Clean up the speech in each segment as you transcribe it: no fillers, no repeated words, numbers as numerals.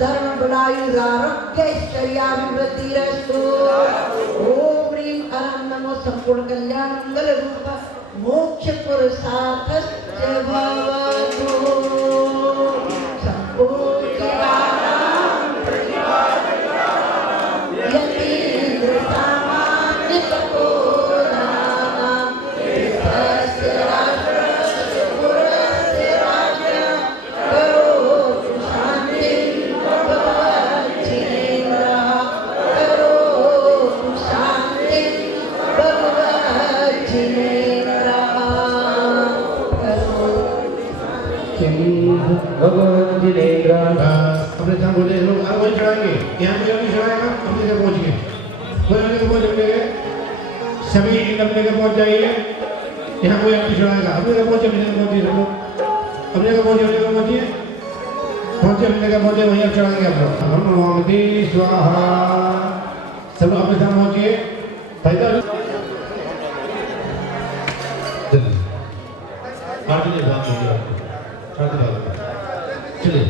धर्म बलायुरारोग्यैश्वर्याभिवृद्धिरस्तु। ओम ह्रीं अरं नमो संपूर्ण कल्याण मंगल रूप मोक्ष पुरुषार्थस्य भवतु। भगवान जिनेन्द्र अपने जहाँ बोले लोग आगे वही चढ़ाएंगे, यहाँ पे जल्दी चढ़ाएगा, अपने जगह पहुँच गए, कोई अपने जगह पहुँच गए, सभी अपने जगह पहुँच जाइए, यहाँ कोई अपने चढ़ाएगा, अपने जगह पहुँचे, अपने जगह पहुँचिए सब लोग, अपने जगह पहुँचे, अपने जगह पहुँचिए, अपने जगह पहुँचे, वहीं आप चढ़ाएंगे आप लोग। हम नमामि स्वाहा, सब लोग अपने जगह पहुँचिए, फायदा आरती के बाद होगा, आरती बाद चलिए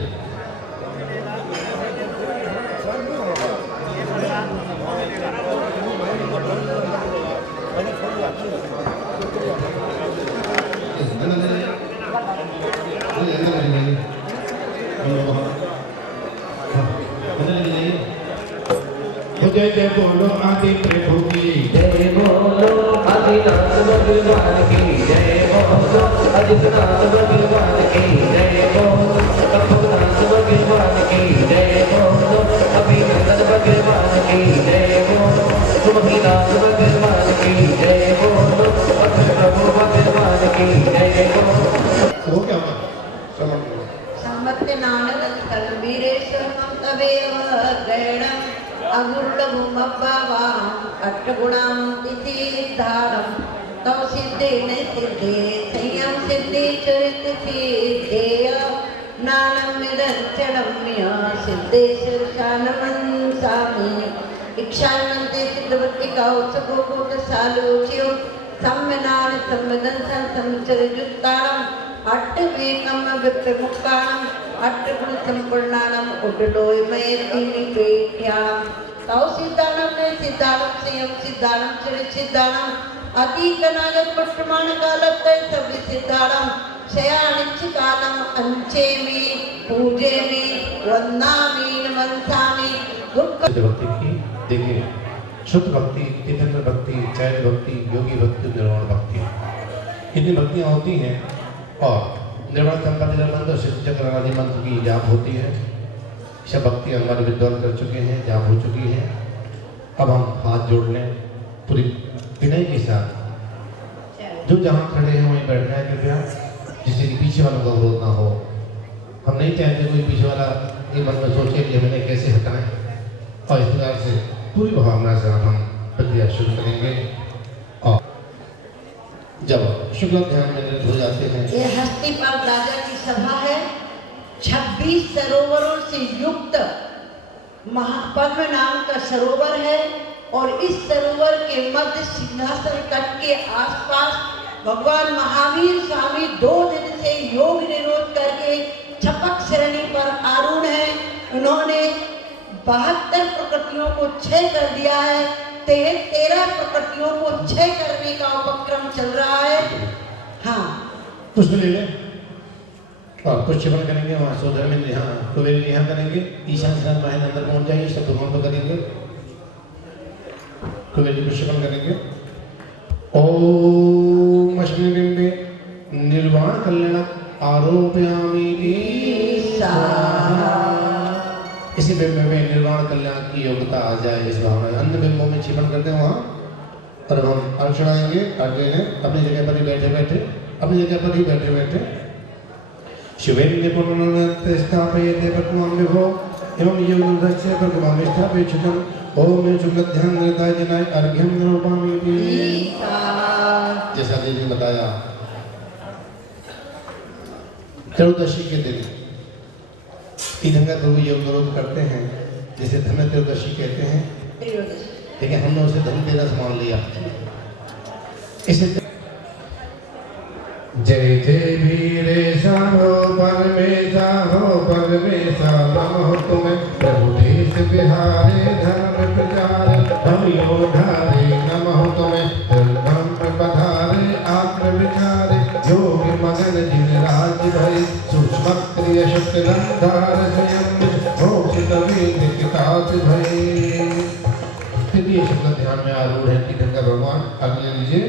जय जय बोलो आदि प्रभु की जय बोलो आदिनाथ भगवान की जय बोलो आदिनाथ भगवान की जय बोलो अभुनाथ भगवान की जय बोलो अभिनंदन भगवान की जय बोलो सुमहीनाथ भगवान की जय बोलो प्रभु भगवान की जय बोलो। वो क्या हुआ? सम्मत्य नानक कलवीरेश्वरं तवेव गैणम् अगुरुडमुमब्बावाम् अष्टगुणां तिथिधारं तव सिद्धेन सिद्धे संयम सिद्धि चरित सिद्धेय नानं निरञ्चनम्य सिद्धेश्वर शानमंसामि इक्षान्ते सिद्धवत्ति कौसुभूतसालोच्यो सम्मनान सम्मदं संचरजुत्तारम् अट्टवेकं विप्रमुक्ताम् अट्टगुण संपूर्णानम् उड्डलोयमयतीनि पेट्याम् तौ सिद्धानं ने सिद्धानं संयम सिद्धानं चरित सिद्धानं अतीत अनागत वर्तमान कालत्रय सवि सिद्धानं शयानिच्च कालम् अंचेमि पूजेमि वन्दामि नमस्सामि दुःख भक्ति की देखिए शुद्ध भक्ति, तीर्थंकर भक्ति, चैत भक्ति, योगी भक्ति, निर्वाण भक्ति, इतनी भक्तियाँ होती हैं और निर्वाण संपत्ति मंत्र शिव चक्र आदि मंत्र की जाप होती है। सब भक्ति हमारे विद्वान कर चुके हैं, जाप हो चुकी है। अब हम हाथ जोड़ लें पूरी विनय के साथ, जो जहाँ खड़े हैं वहीं बैठना है कृपया, जिससे कि पीछे वालों का विरोध ना हो। हम नहीं चाहते कोई पीछे वाला ये मन में सोचे कि हमें कैसे हटाएं, और इस प्रकार से पूरी भावना से हम प्रक्रिया शुरू करेंगे। और जब शुक्ल ध्यान में निरत हो जाते हैं, ये हस्तिपाल राजा की सभा है। 26 सरोवरों से युक्त महापद्म नाम का सरोवर है और इस सरोवर के मध्य सिंहासन तट के आसपास भगवान महावीर स्वामी 2 दिन से योग निरोध करके छपक श्रेणी पर आरूढ़ है। उन्होंने 72 प्रकृतियों को क्षय कर दिया है। 13 प्रकृतियों को क्षय करने का उपक्रम चल रहा है। हाँ, पुष्प ले लें और पुष्पन करेंगे। वहाँ सौधर्मेंद्र यहाँ कुबेर यहाँ करेंगे। ईशान ईशान माहिन अंदर पहुँच जाइए, सब भगवान को करेंगे। कुबेर जी पुष्पन करेंगे। ओम अश्विनी निर्वाण कल्याण आरोपयामि स्वाहा। इसी बिंब में निर्वाण कल्याण की योग्यता आ जाए इस भावना। अन्य बिंबों में छिपन करते हैं वहाँ, और हम अर्घ चढ़ाएंगे। आगे अपनी जगह पर ही बैठे बैठे, अपनी जगह पर ही बैठे बैठे शिवेन्द्र पुनर्नते स्थापयते पद्मं विभो एवं योगदस्य पद्मं स्थापयितुम् ओम शुक्ल ध्यान निर्दाय जनाय अर्घ्यं निरूपयामि। जैसा देवी ने बताया, त्रयोदशी के दिन तीर्थंकर प्रभु योग निरोध करते हैं, जिसे धन त्रयोदशी कहते हैं। लेकिन हमने उसे धन तेरस मान लिया। इसे जय जय वीरेशा हो परमेशा नमो तुम्हें प्रभु देश बिहारे धर्म प्रचारे हमियो धारे नमो तुम्हें धर्म पधारे आत्म विचारे योग मगन जिन राज भय सूक्ष्म क्रिय शक्ति गंधार स्वयं मोक्ष कवि किताब भय। तृतीय शब्द ध्यान में आरूढ़ है तीर्थंकर भगवान। आगे लीजिए,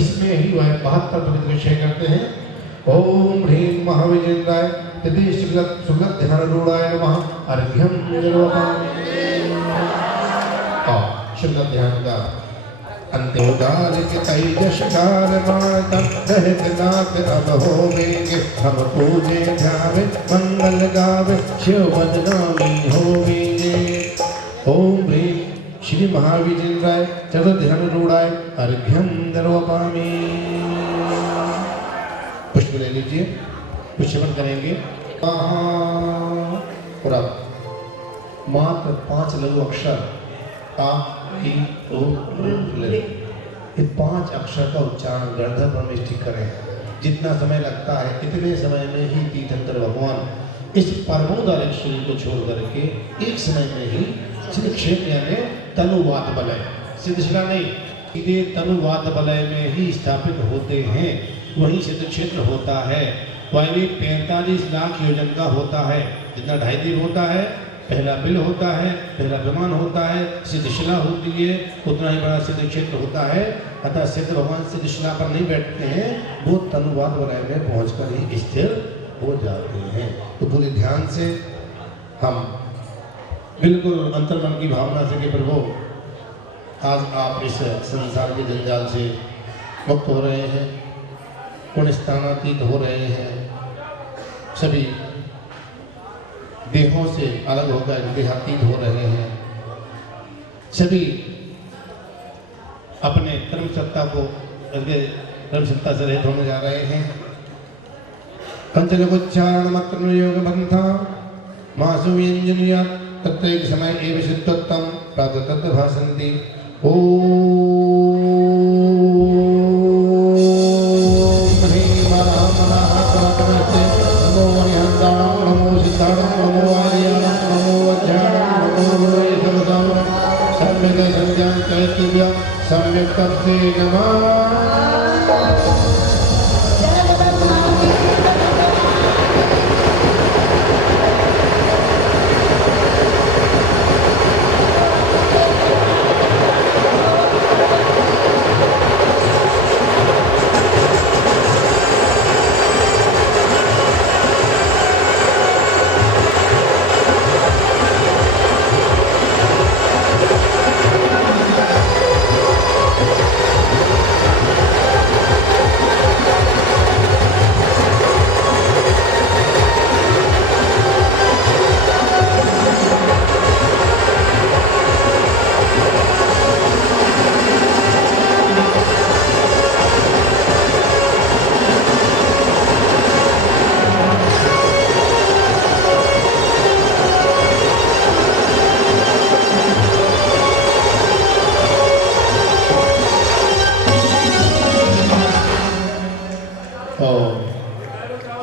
इसमें ही वह 72 पवित्र विषय करते हैं। ओम ह्रीं महाविजेन्द्राय तृतीय शुक्ल ध्यान रूढ़ाय नमः अर्घ्यम शुक्ल ध्यान का अंत्योदार के तेजस्कार मातम दहकनाथ अब होवेंगे हम पूजे ध्यावे मंगल गावे शिव बदनामी होवेंगे। ओम ह्रीं श्री महाविजेन्द्राय चतुर्थ ध्यान रूढ़ाय अर्घ्यम दर्वपामि। पुष्प ले लीजिए, पुष्पन करेंगे। और अब मात्र 5 लघु अक्षर आ ई ओ ले, ये 5 अक्षर का उच्चारण गर्दन पर में ठीक करें। जितना समय लगता है इतने समय में ही तीर्थंकर भगवान इस परमोदारिक शरीर को छोड़ करके एक समय में ही सिद्ध क्षेत्र यानी तनुवाद बलय, सिद्धशिला नहीं, सीधे तनुवाद बलय में ही स्थापित होते हैं। वही सिद्ध क्षेत्र होता है। वायु 45 लाख योजन का होता है। जितना 2.5 दिन होता है, पहला बिल होता है, पहला विमान होता है, सिद्धशिला होती है, उतना ही बड़ा सिद्ध क्षेत्र होता है। अतः सिद्ध भगवान सिद्धशिला पर नहीं बैठते हैं, वो तनुवाद बलय में पहुंचकर ही स्थिर हो जाते हैं। तो पूरे ध्यान से हम बिल्कुल अंतर्मन की भावना से कि प्रभु आज आप इस संसार के जंजाल से मुक्त हो रहे हैं, पुण्य स्थानातीत हो रहे हैं, सभी देहों से अलग होकर देहातीत हो रहे हैं, सभी अपने कर्म सत्ता को कर्म सत्ता से रहित होने जा रहे हैं। पंचलोकोच्चारण मात्र योग बंधा मासु व्यंजनिया तत्रेक समय एव सिद्धोत्तम प्रातः तत् भाषन्ति। सम्यक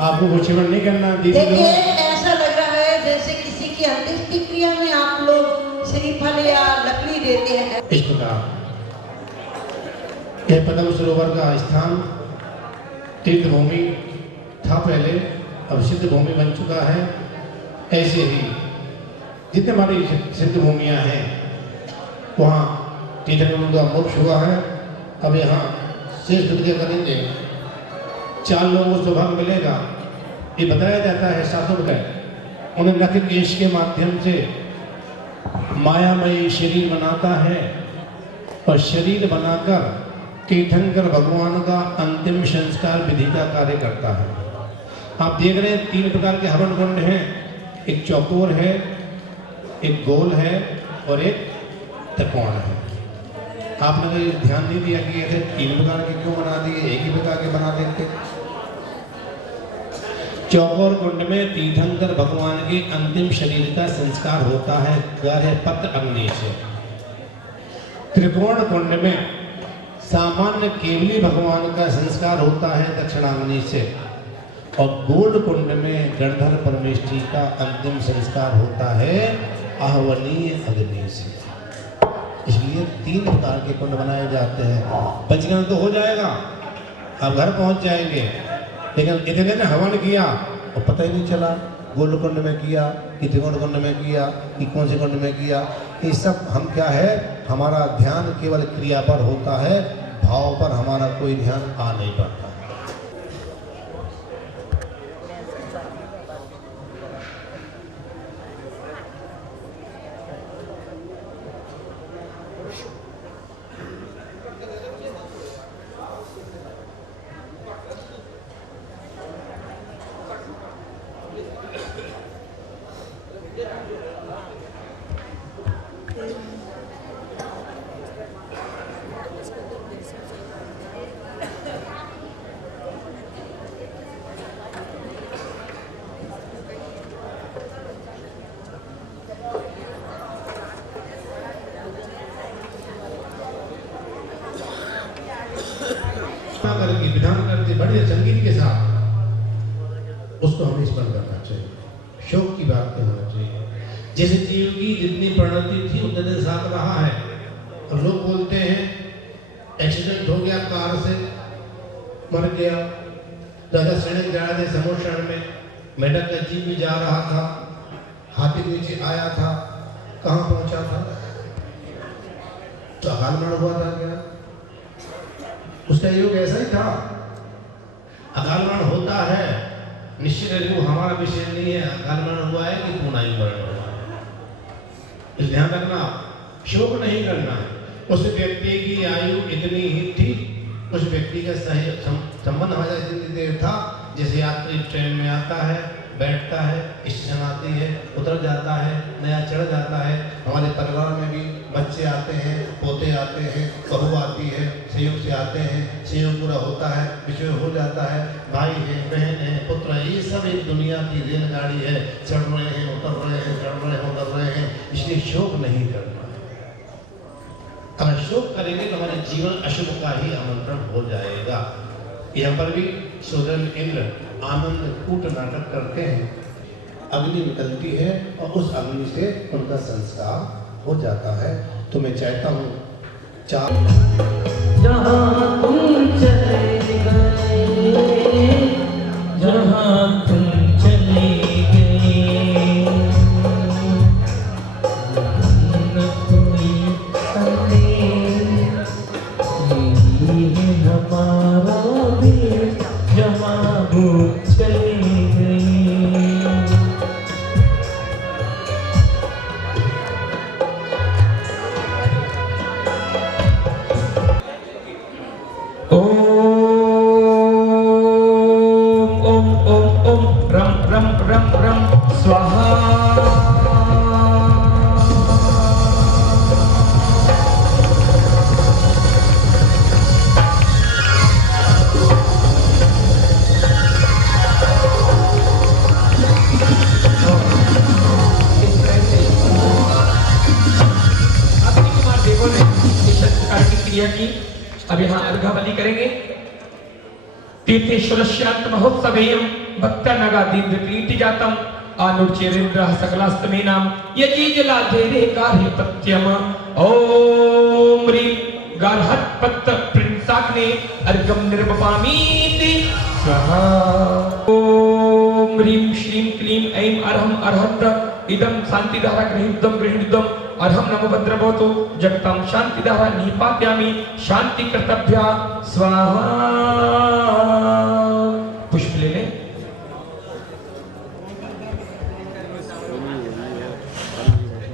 आपको कुछ नहीं करना। देखिए ऐसा लग रहा है जैसे किसी की अंत्येष्टि क्रिया में आप लोग श्रीफल या लकड़ी देते हैं। इस प्रकार यह पद्म सरोवर का स्थान तीर्थ भूमि था पहले, अब सिद्ध भूमि बन चुका है। ऐसे ही जितने हमारी सिद्ध भूमियाँ हैं वहाँ तीर्थंकरों का मोक्ष हुआ है। अब यहाँ शेष प्रतिज्ञा करेंगे, 4 लोगों को सौभाग्य मिलेगा। ये बताया जाता है शास्त्रों में, उन्हें नख केश के माध्यम से मायामयी शरीर बनाता है और शरीर बनाकर तीर्थंकर भगवान का अंतिम संस्कार विधि का कार्य करता है। आप देख रहे हैं 3 प्रकार के हवन कुंड हैं, एक चौकोर है, एक गोल है और एक त्रिकोण है। आपने ध्यान नहीं दिया कि ऐसे 3 प्रकार के क्यों बना दिए, एक ही प्रकार के बना देते। चौकोर कुंड में तीर्थंकर भगवान के अंतिम शरीर का संस्कार होता है, गर्ह पत्र अग्नि से। त्रिकोण कुंड में सामान्य केवली भगवान का संस्कार होता है दक्षिणाग्नि से, और गोल्ड कुंड में गणधर परमेष्ठी का अंतिम संस्कार होता है आहवनीय अग्नि से। इसलिए 3 प्रकार के कुंड बनाए जाते हैं। पंचकर्म तो हो जाएगा, अब घर पहुंच जाएंगे, लेकिन इतने ने हवन किया और पता ही नहीं चला गोल्ड कुंड में किया कि त्रिकोण कुंड में किया कि कौन से कुंड में किया। ये सब हम क्या है, हमारा ध्यान केवल क्रिया पर होता है, भाव पर हमारा कोई ध्यान आ नहीं पाता। करके विधान करते बढ़िया संगीत के साथ उसको हमें स्मरण करना चाहिए। शोक की बात नहीं होना चाहिए। जैसे जीव की जितनी परिणति थी उतने दिन साथ रहा है। और लोग बोलते हैं एक्सीडेंट हो गया, कार से मर गया, दादा सैनिक जा रहे थे समोषण में, मेढक का जीव भी जा रहा था, हाथी नीचे आया था, कहाँ पहुंचा था, तो अकाल मरण हुआ था क्या? उसका योग ऐसा ही था। अकाल मरण होता है, निश्चित है, वो हमारा विषय नहीं है। अकाल मरण हुआ है कि पूर्णायु मरण हुआ है, इस ध्यान रखना। शोक नहीं करना। उस व्यक्ति की आयु इतनी ही थी, उस व्यक्ति का संबंध हमारा इतनी देर था। जैसे यात्री ट्रेन में आता है, बैठता है, स्टेशन आती है, उतर जाता है, नया चढ़ जाता है। हमारे परिवार में भी बच्चे आते हैं, पोते आते हैं, बहू आती है, संयोग से आते हैं, संयोग पूरा होता है, विषय हो जाता है, भाई है, बहन है, पुत्र है, ये सब एक दुनिया की रेलगाड़ी है। चढ़ रहे हैं, उतर रहे हैं, चढ़ रहे हैं, उतर रहे हैं। इसलिए शोक नहीं करना। अगर शोक करेंगे तो हमारे जीवन अशुभ का ही आमंत्रण हो जाएगा। यहाँ पर भी सूर्य इंद्र आनंद कूट नाटक करते हैं। अग्नि निकलती है और उस अग्नि से उनका संस्कार हो जाता है। तो मैं चाहता हूँ जहाँ तुम चले गए, जहाँ तुम चले गए, न कोई संदेश, यही है हमारा देश, जहाँ वो चले गए। अब यहाँ अर्घावली करेंगे। तीर्थेश्वरस्यान्त महोत्सवेयं भक्तनगादीर्घक्लीटी जातम् आनुचेरेन्द्रः सकलास्तमेनां यजीजलाधेरे गार्हि प्रत्यम ओम ह्रीं गार्हत्पत्त प्रिंसाग्ने अर्घं निर्वपामीति स्वाहा। ओम ह्रीं श्रीं क्लीं ऐं अर्हं अर्हन्त इदं शान्तिधारा गृहीतम् अर्हं नमो भद्रभवतु जगतां शांतिधारा निपात्यामि शांति कर्तव्या स्वाहा। पुष्प ले लें।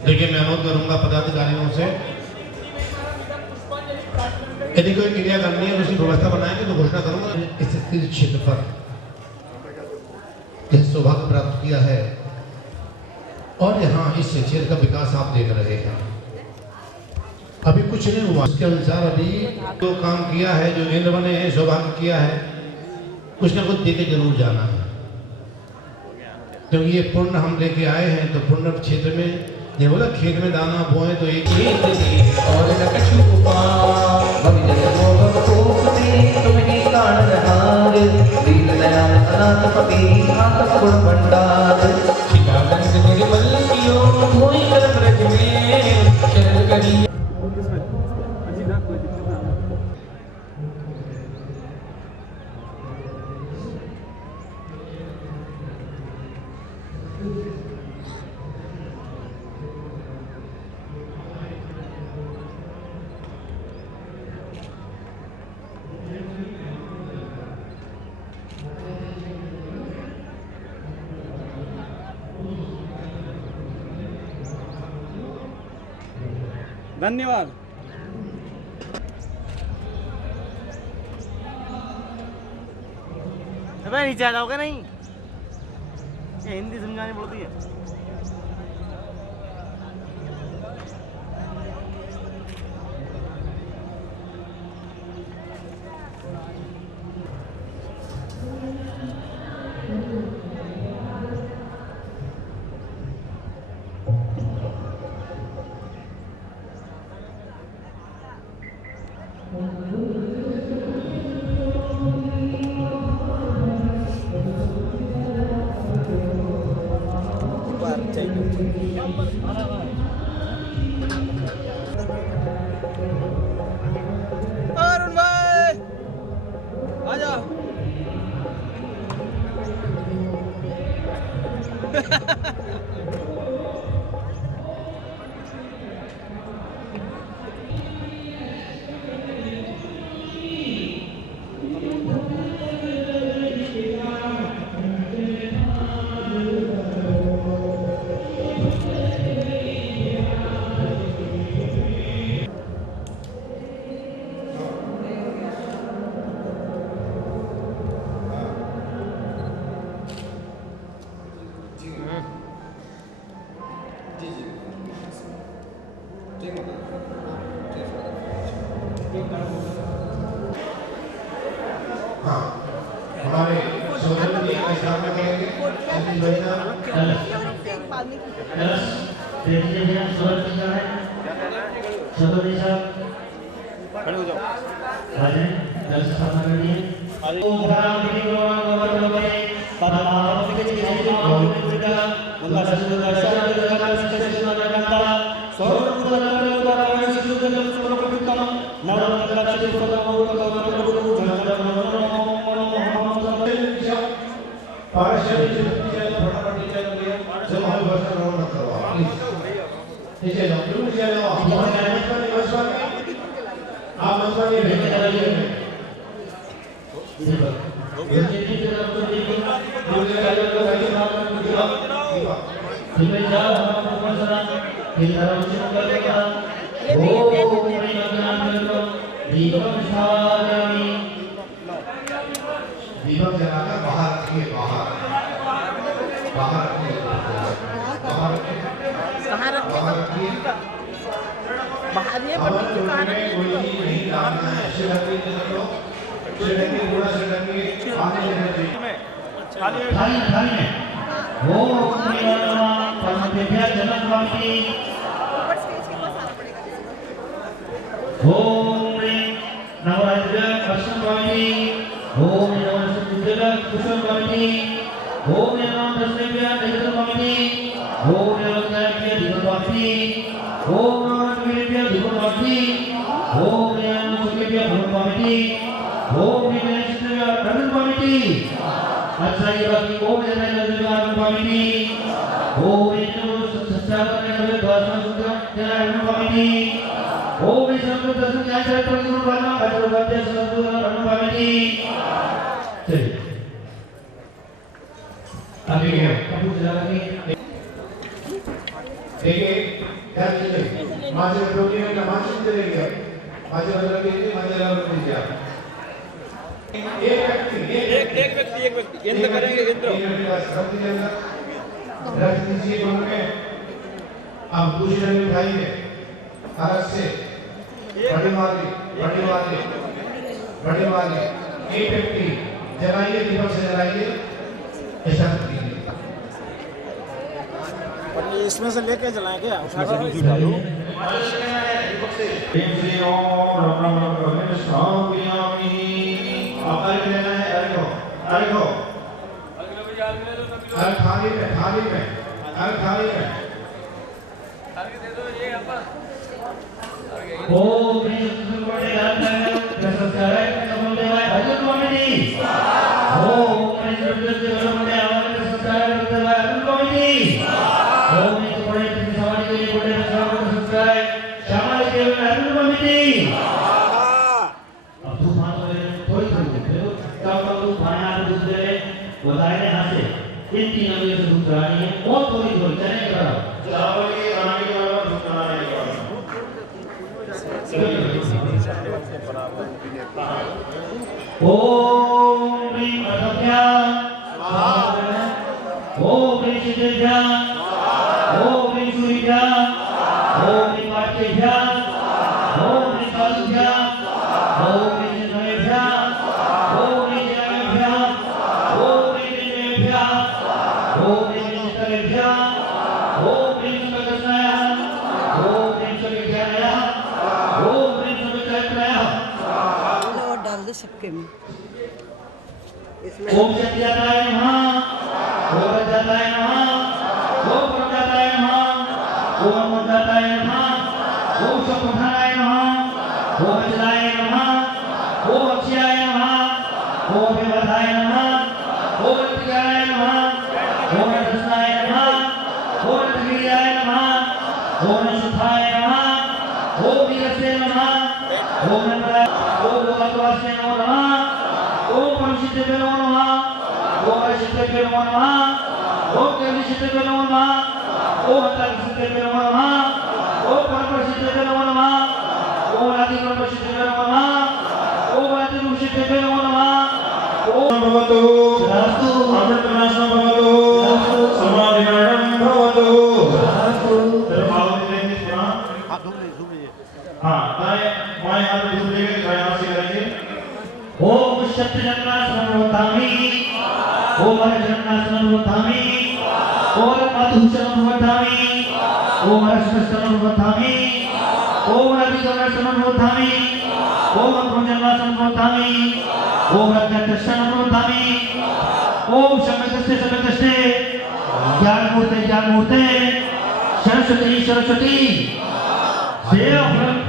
देखिए मैं अनुरोध करूंगा पदाधिकारियों से, यदि कोई क्रिया करनी है तो उसकी व्यवस्था बनाएंगे तो घोषणा करूंगा। इस तीर्थ क्षेत्र पर यह सौभाग्य प्राप्त किया है और यहाँ इस क्षेत्र का विकास आप देख रहे हैं। अभी कुछ नहीं हुआ, उसके अनुसार अभी जो काम किया है, जो इंद्र बने हैं, सौभाग्य किया है, कुछ ना कुछ देके जरूर जाना है। क्योंकि ये पुण्य हम लेके आए हैं, तो पुण्य क्षेत्र में ये बोला खेत में दाना बोए तो एक खेत में और न कछु उपाय भविजन मोह कोपते तुम ही कारण हार दीन दयाल अनाथ फकीर हाथ गुण भंडार शिकागंज निर्मल कियो धोई कर ब्रज में शरण करी धन्यवाद। अबे नीचे आ जाओगे नहीं, ये हिंदी समझानी पड़ती है। अरुण भाई आजा। हाँ हमारे सोदन जी के सामने करेंगे सचिन भैया खड़े हो जाओ। नीचे जाओ बिल्कुल नीचे जाओ आप मंचवानी दीपक जलाकर बाहर रखिए बाहर बाहर रखिए बाहर रखिए बाहर ये हवन कुंड में कोई चीज नहीं डालना है शिवरात्रि के लोग शिवरात्रि पूरा शिवरात्रि आने देना चाहिए थाली में ओम नमः परमदेव्या जनस्वामी ओम नवरात्र कृष्णस्वामी ओम नमः सुंदर कृष्णस्वामी ओम नमः दशदेव्या जगन्नाथस्वामी ओम नमः देव्या दीपस्वामी ओम नमः देव्या दीपस्वामी ओम नमः देव्या भगवानी ओम नमः देव्या कर्णस्वामी अच्छा ये बात ओम नमः देव्या भगवानी ओम नमः सत्संग द्वादश सुंदर भगवानी ओम विष्णु दर्शन न्याय चरित्र गुरु बना अजोगत्य संतुलन अनुभाविनी चलिए आगे गया कपूर चला के देखिए ध्यान दीजिए माझे रोगी में माझे चले गया माझे बदल के माझे लाभ दीजिए एक व्यक्ति यंत्र करेंगे यंत्र रख दीजिए गुरु में आप दूसरे रंग उठाइए अलग से बड़ी वाली एक व्यक्ति जलाइए दीपक से जलाइए ऐसा कीजिए इसमें से लेके चलाएं क्या? प्रेम से ओम रम रम रम रम स्वामी आप अर्घ लेना है। अर्घ हो अर्घ थाली में अर्घ थाली में ओम कृष्ण कोटे गाता है प्रसन्नताय नमो देवाय भजन कमिटी ओम कृष्ण कोटे आवाज प्रसन्नताय नमो देवाय भजन कमिटी ओम कृष्ण कोटे सवारी के लिए कोटे प्रसन्नताय श्यामल के भजन कमिटी। अब तू मान थोड़ी क्या तू खाना दूध दे बताए ने हां से इन तीन अवयव से दूध करानी है और थोड़ी चने कराओ चावल के बनाने के बाद दूध बनाने के बाद ओम ह्रीं अधभ्या ओम ह्रीं सिद्धेभ्या ओम ह्रीं सूर्यभ्या ओम ह्रीं पार्थिभ्या ओम ह्रीं साधुभ्या ओम ह्रीं सिद्धेभ्या ओम ह्रीं जनेभ्या ओम ह्रीं जनेभ्या ओम ह्रीं सिद्धेभ्या ओम ह्रीं सुमकृष्णाय ओम ह्रीं सुविज्ञानाय ओम ह्रीं सुविचैत्राय और डाल दे सबके में। ओम सत्याय नमः ओम रजताय नमः ओम प्रजाताय नमः ओम मुद्दाताय नमः ओम सुप्रधानाय नमः ओम अचलाय नमः ओम अक्षयाय नमः ओम विवधाय नमः ओम ऋतिकाय नमः ओम कृष्णाय नमः ओम ऋतिकाय नमः ओम सुखाय नमः ओम वीरसे नमः ओम नमः ओम लोकवासे नमः ओम परमसिद्धे नमो नमः ओम असिद्धे नमो नमः ओम केवलिसिद्धे नमो नमः ओम अतर्सिद्धे नमो नमः ओम परमसिद्धे नमो नमः ओम आदिपरमसिद्धे नमो नमः ओम आदिपरमसिद्धे नमो नमः ओम भवतु रास्तु अमृतनाशं भवतु समाधिनाडं भवतु धर्मावधि में हाथ धो लीजिए। हाँ बाएं हाथ में धूप लेके दाएं हाथ से करेंगे। ओम शतजन्मासनं भवतामि ओम अर्धजन्मासनं भवतामि ओम मधुसनं भवतामि ओम रससनं भवतामि ओम रविजन्मासनं भवतामि ओम ब्रह्मजन्मासनं भवतामि ओम रत्नदर्शनं भवतामि ओम समस्तस्ते ज्ञानमूर्ते सरस्वती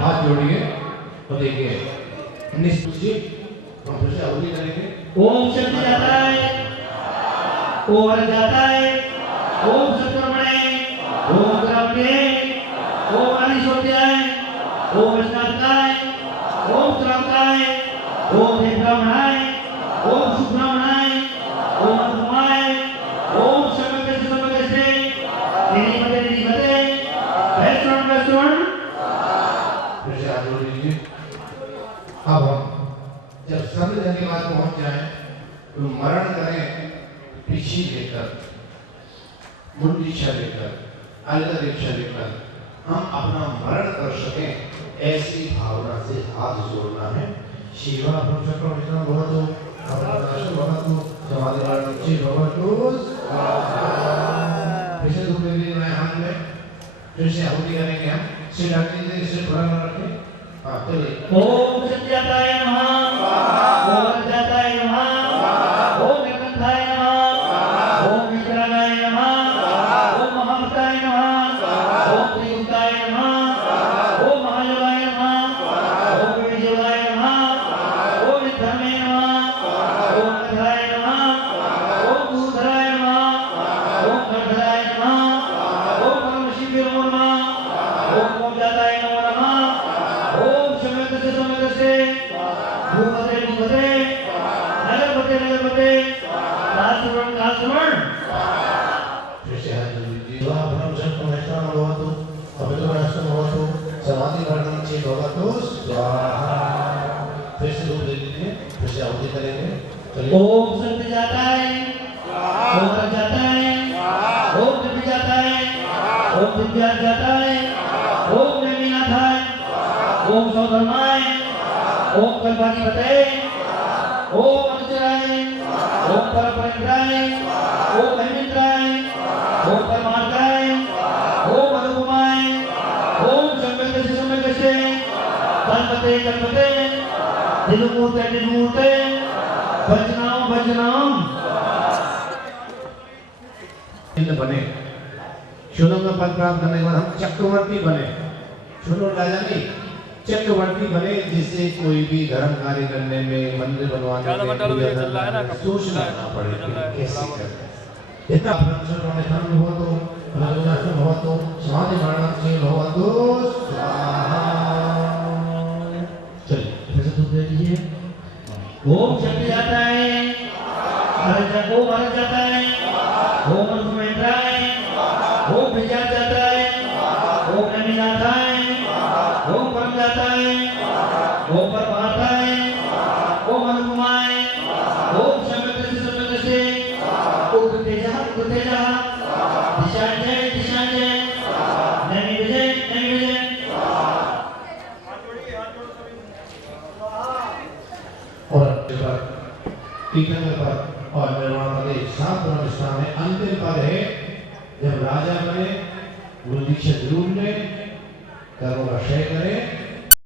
हाथ जोड़िए तो देखिए निष्ठुजी हम फिर से अवधि करेंगे। ओम शक्ति जाता है ओम अर्घ जाता है ओम सत्रमणे ओम ग्राम्ये ओम आदिशोत्याय ओम स्नातकाय ओम श्रावकाय ओम ब्राह्मणाय ओम सुब्राह्मणाय ओम अधमाय ओम समग्र निधिमते वैष्णव फिर से हाथ जोड़ लीजिए। अब हम जब सर्व जन के बाद पहुंच जाए तो मरण करें पीछे लेकर मुंडीक्षा लेकर अलग दीक्षा लेकर हम अपना मरण कर सकें ऐसी भावना से हाथ जोड़ना है। शिवा पुरुषोत्तम विष्णु भवतु अवतारशु भवतु समाधिराणि भवतु। फिर से धूप लेंगे दाएं हाथ में। फिर से आहुति करेंगे हम। सिर ढकने से सिर खुला न रखें। हाँ चलिए। ओम सत्याताय नमः ओम अजाताय नमः ओम निरंताय नमः ओम विक्राय नमः ओम महामताय नमः ओम त्रिगुप्ताय नमः ओम महायोगाय नमः ओम विजयाय नमः ओम निधर्मे नमः ओम कथाय नमः ओम दूधराय नमः ओम खड्गराय नमः ओम परमशिवे नमः ओम मोक्षदाय नमः ओम समग्र से भूपते नगरपते राजश्रवण फिर से हाथ जोड़ लीजिए। शिवा पुरुषोत्तम विष्णु भवतु अवतारशु भवतु समाधिराणि भवतु स्वाहा। फिर से धूप ले लीजिए। फिर से आहुति करेंगे। चलिए। ओम सत्य जाता है ओम रज जाता है ओम दिव्य जाता है ओम दिव्या जाता है ओम नवीनाथ है ओम सौधर्माय ओम कल्पाधिपते ओम अनुचराय ओम परपरित्राय ओम महेंद्राय ओम परमार्थाय कल्पते कल्पते निर्मूर्ते निर्मूर्ते भजनाम भजनाम बने। शुरू में पद प्राप्त करने के बाद हम चक्रवर्ती बने। शुरू राजा नहीं, चक्रवर्ती बने, जिससे कोई भी धर्म कार्य करने में, मंदिर बनवाने में सोचना ना पड़े कि कैसे करना है। इतना धर्म हुआ तो भवतो समाधि मरणं से भवतो स्वाहा। चलिए फिर से दूध दे दीजिए। ओम शक्ति जाता है, को भर जाता है, ओम अनुमेंद्राय, ओम विजय जाता है, ओम नमीनाथ है, ओम परम जाता है, ओम परमात्मा है, ओम अनुमाय, ओम शंकर से ओम तेजा दिशा जय नमी विजय और टीकम पर और निर्वाण पदे सात प्रतिष्ठा में अंतिम पद है, जब राजा बने गुरु दीक्षा जरूर लें, कर्मों का क्षय करें